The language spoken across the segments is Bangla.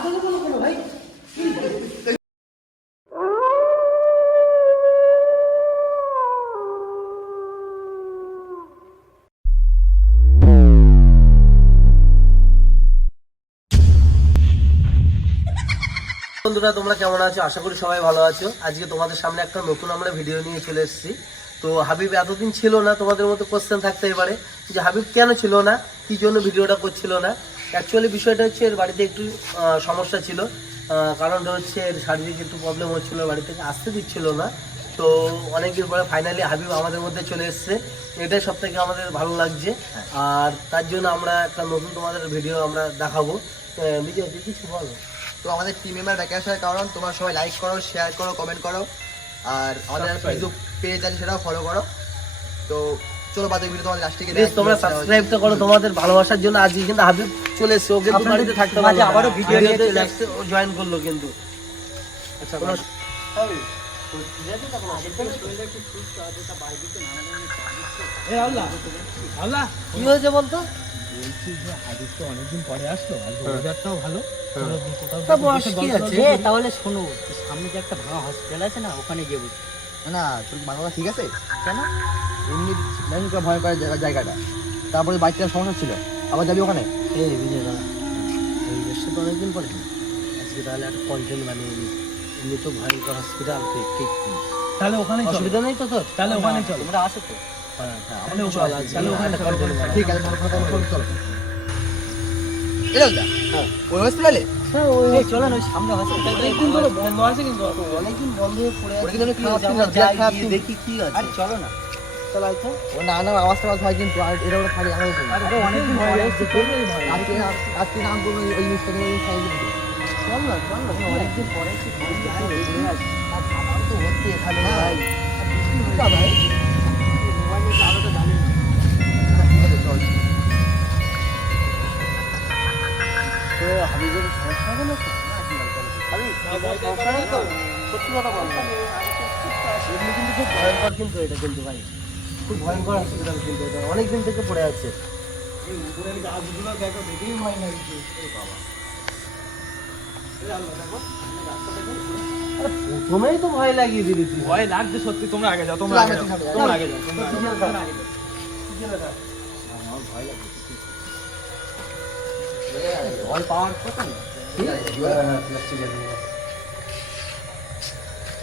বলো কেন ভাই? বন্ধুরা, তোমরা কেমন আছো? আশা করি সবাই ভালো আছো। আজকে তোমাদের সামনে একটা নতুন আমরা ভিডিও নিয়ে চলে এসেছি। তো হাবিব এতদিন ছিল না, তোমাদের মতো কোশ্চেন থাকতেই পারে যে হাবিব কেন ছিল না? কি জন্য ভিডিওটা করছিল না? অ্যাকচুয়ালি বিষয়টা হচ্ছে এর বাড়িতে একটু সমস্যা ছিল। কারণটা হচ্ছে এর শারীরিক একটু প্রবলেম হচ্ছিল বাড়ি থেকে আসতে দিচ্ছিল না। তো অনেকদিন পরে ফাইনালি হাবিব আমাদের মধ্যে চলে এসছে। এটাই সব থেকে আমাদের ভালো লাগছে। আর তার জন্য আমরা একটা নতুন তোমাদের ভিডিও আমরা দেখাবো। বিজয় কিছু বলো। তো আমাদের টিম মেম্বার ব্যাকে আসার কারণ তোমার সবাই লাইক করো শেয়ার করো কমেন্ট করো। আর আমাদের. ফেসবুক পেজ আছে সেটাও ফলো করো। তো চলো বাদে ভিডিও তোমাদের লাস্টে তোমরা সাবস্ক্রাইবটা করো তোমাদের ভালোবাসার জন্য আজকে কিন্তু হাবিব চলে এসেছে ও কিন্তু বাড়িতে থাকতে আবারও ভিডিও নিয়ে চলে আসছে। ও জয়েন করল কিন্তু। আচ্ছা কি হয়েছে বলতো? বলছি যে হাবিব তো অনেকদিন পরে আসলো আর ওয়েদারটাও ভালো। তা তাহলে শোনো সামনে যে একটা ভাঙা হসপিটাল আছে না ওখানে গিয়ে বসি। না তোর বাংলা ঠিক আছে? কেন? এমনি জানি ভয় করে জায়গাটা। তারপরে বাচ্চার সমস্যা ছিল আবার যাবি ওখানে? এই বিজয় দাদা এই এসছে তো অনেকদিন পরে। আজকে তাহলে একটা কন্টেন্ট বানিয়ে নিই এমনি তো ভয়ঙ্কর হসপিটাল ঠিক তাহলে ওখানে অসুবিধা নেই তো তোর? তাহলে ওখানে চলো। তোমরা আসো তো। হ্যাঁ হ্যাঁ তাহলে ওখানে-। ঠিক আছে এরকম হ্যাঁ। ওই হসপিটালে হ্যাঁ ওই এই না ওই সামনে হসপিটাল অনেকদিন ধরে বন্ধ আছে কিন্তু অনেকদিন বন্ধ হয়ে পড়ে আছে। কিন্তু অনেক খারাপ আমরা যাই, গিয়ে দেখি কি আছে। আরে চলো না। চল ও না না আওয়াজ টাওয়াজ হয় কিন্তু আর এটা ওটা থাকে আমার উপর আরে আজকে আজকে নাম করব ওই জিনিসটা নিয়ে খাই দিবি চল না চল না। অনেকদিন পরে। আর ঝামেলা তো হচ্ছে এখানে ভাই। হাবিবের সমস্যা হবে না তো হাবিব, তো? সত্যি কথা বল এমনি কিন্তু খুব ভয়ঙ্কর কিন্তু এটা কিন্তু ভাই। খুব ভয়ঙ্কর হসপিটাল কিন্তু এটা। অনেকদিন থেকে পড়ে আছে। আরে প্রথমেই তো ভয় লাগিয়ে দিলি তুই। ভয় লাগছে সত্যি তোমরা আগে যাও তোমরা আগে যাও। তোমরা আগে যাও তোমরা আগে যাও, পিছনে তোমরা থাক। আগে যাও। পিছনে থাক। অল পাওয়ার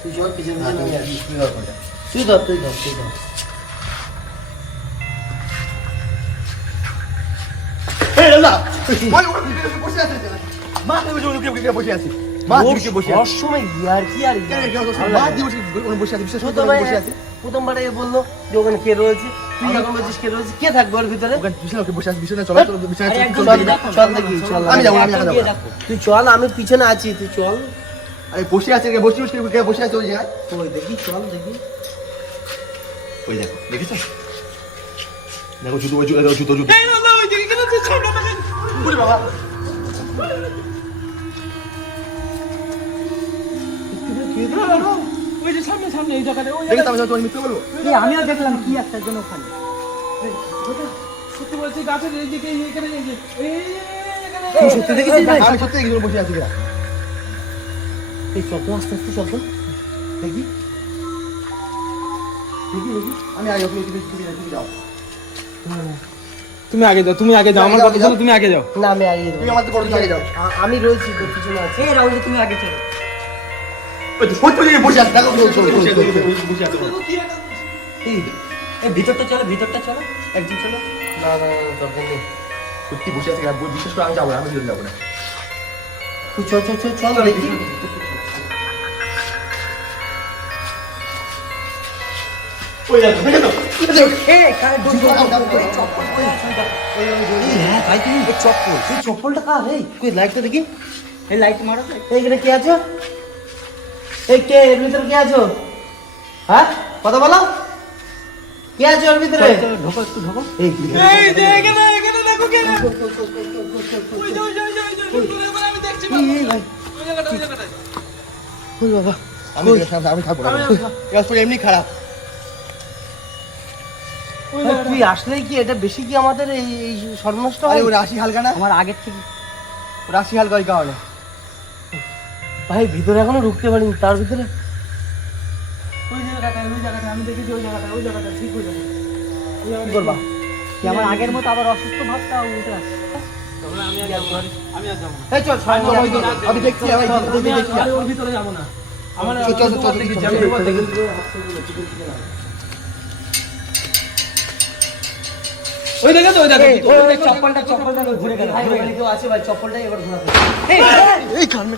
তুই পিছনে পিছনে নিয়ে আসি। তুই ধর তুই ধর তুই ধর বসে আছে মা তুমি বসে বসে আছি। আছি। আছে আছে। প্রথমবারে বলল যে ওখানে কে রয়েছে? তুই এখন বলছিস কে রয়েছে? কে থাকবে ওর ভিতরে? বসে আছে বিছানা চলো চলো। দেখি, আমি যাব আমি তুই চল আমি পিছনে আছি তুই চল। আরে বসে আছে কে? বসে বসে আছে ওই জায়গায়? ওই দেখি চল দেখি। ওই দেখো দেখেছ? দেখো জুতো ওই জুতো জুতো জুতো। ওরে বাবা। ওই যে সামনে সামনে এই জায়গাটা ওই দেখে তাহলে তোমার মিথ্যে বলব এই আমিও দেখলাম কি একটা জন ওখানে সত্যি বলছি গাছের এই দিকে এখানে এই যে এই সত্যি দেখেছিস আমি সত্যি একজন বসে আছি এই চল আস্তে আস্তে চল দেখি দেখি দেখি আমি আগে ওকে তুমি তুমি তুমি যাও তুমি আগে যাও তুমি আগে যাও আমার কথা শোনো তুমি আগে যাও। না আমি আগে তুমি আমার বড় আগে যাও। আমি রয়েছি পিছনে আছি। এই রাহুল তুমি আগে চলো। সত্যি বসে বসে আছে দেখো চলো চলো চলো বসে আছে এই, এই ভিতরটা চলো ভিতরটা চলো একদিন চলো। না না না দরকার নেই। সত্যি বসে আছে বিশেষ করে আমি যাব না, আমি জন্য যাব না। চল চল চল চল দেখি। ওই দেখো দেখো এই কারে ডোর জুতো দাও, দাও, দাও। চপ্পল। এই, হ্যাঁ তুই চপ্পলটা কার? এই তুই লাইটটা দেখি। এই লাইট মারো। তো। এইখানে কে আছো? এই কে এর ভিতরে কে আছো? হ্যাঁ? কথা বলো। কে আছো ওর ভিতরে? ঢোকো একটু ঢোকো এই এই যে এখানে এখানে দেখো কে। ওই যে ওই যে ওই যে ওই যে ওই যে আমি দেখছি এই, এই ভাই। ওই জায়গাটা ওই জায়গাটা। ওই বাবা? আমি আমি থাকব না। এবার শরীর এমনি খারাপ। তুই আসলেই কি এটা বেশি কি আমাদের এই এই সর্বনষ্ট আরে হয়? রাশি হালকা না? আমার আগের থেকে রাশি হালকা ওই কারণে ভাই ভিতরে এখনও ঢুকতে পারিনি তার ভিতরে ওই আমি ওই আমার আগের মতো আবার অসুস্থ ভাবটা চপ্পলটা চপ্পলটা ঘুরে গেল কেউ আছে ভাই চপ্পলটাই এবার ঘোরা এই কান্না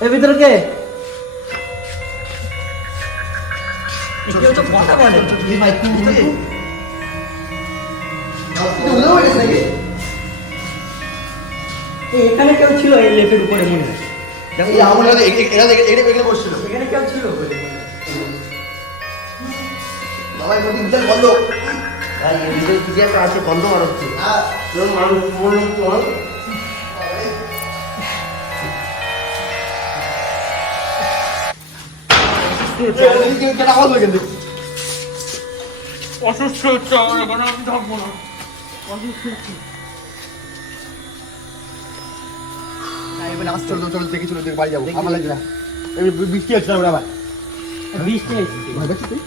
এর ভিতরে কে? এখানে কেউ ছিল এই লেপের উপরে মনে বন্ধ ভাই এর ভিতরে কিছু একটা আছে বন্ধ মারা হচ্ছে। মানুষ অসুস্থ হচ্ছে আমার এখন আমি থাকব না। এবার আস চল চল দেখি চল দেখ বাড়ি যাব। আমার লাগছে না। বৃষ্টি আছে না আবার? বৃষ্টি এসেছে ভয় পাচ্ছিস তুই?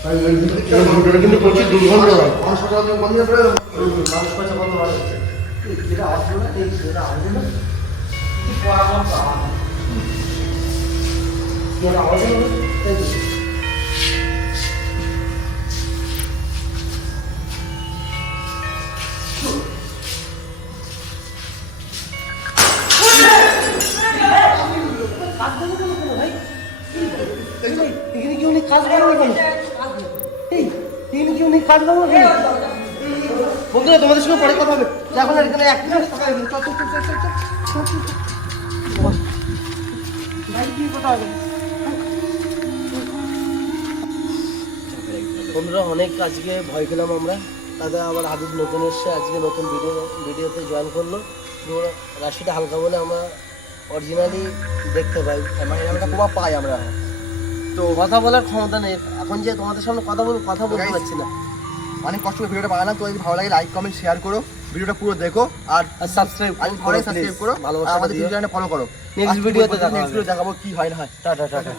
কিন্তু প্রচুর দুর্গন্ধ হয় এখানে কি অনেক কাজ করবে কাজ বন্ধুরা তোমাদের সঙ্গে পরে কথা হবে। এখন আর এখানে এক মিনিট থাকা যাবে চল বন্ধুরা অনেক আজকে ভয় পেলাম আমরা। তাতে আবার হাবিব নতুন এসছে আজকে নতুন ভিডিও ভিডিওতে জয়েন করল। রাশিটা হালকা বলে আমরা অরিজিনালি দেখতে পাই। আমরা পাই আমরা। তো কথা বলার ক্ষমতা নেই। এখন যে তোমাদের সামনে কথা বলব কথা বলতে পারছি না। অনেক কষ্ট করে ভিডিওটা বানালাম তোমাদের যদি ভালো লাগে লাইক কমেন্ট শেয়ার করো। ভিডিওটা পুরো দেখো আর সাবস্ক্রাইব আর সাবস্ক্রাইব করো ভালো আমাদের ফলো করো। নেক্সট ভিডিওতে দেখাবো কি হয় না হয়। Tata tata.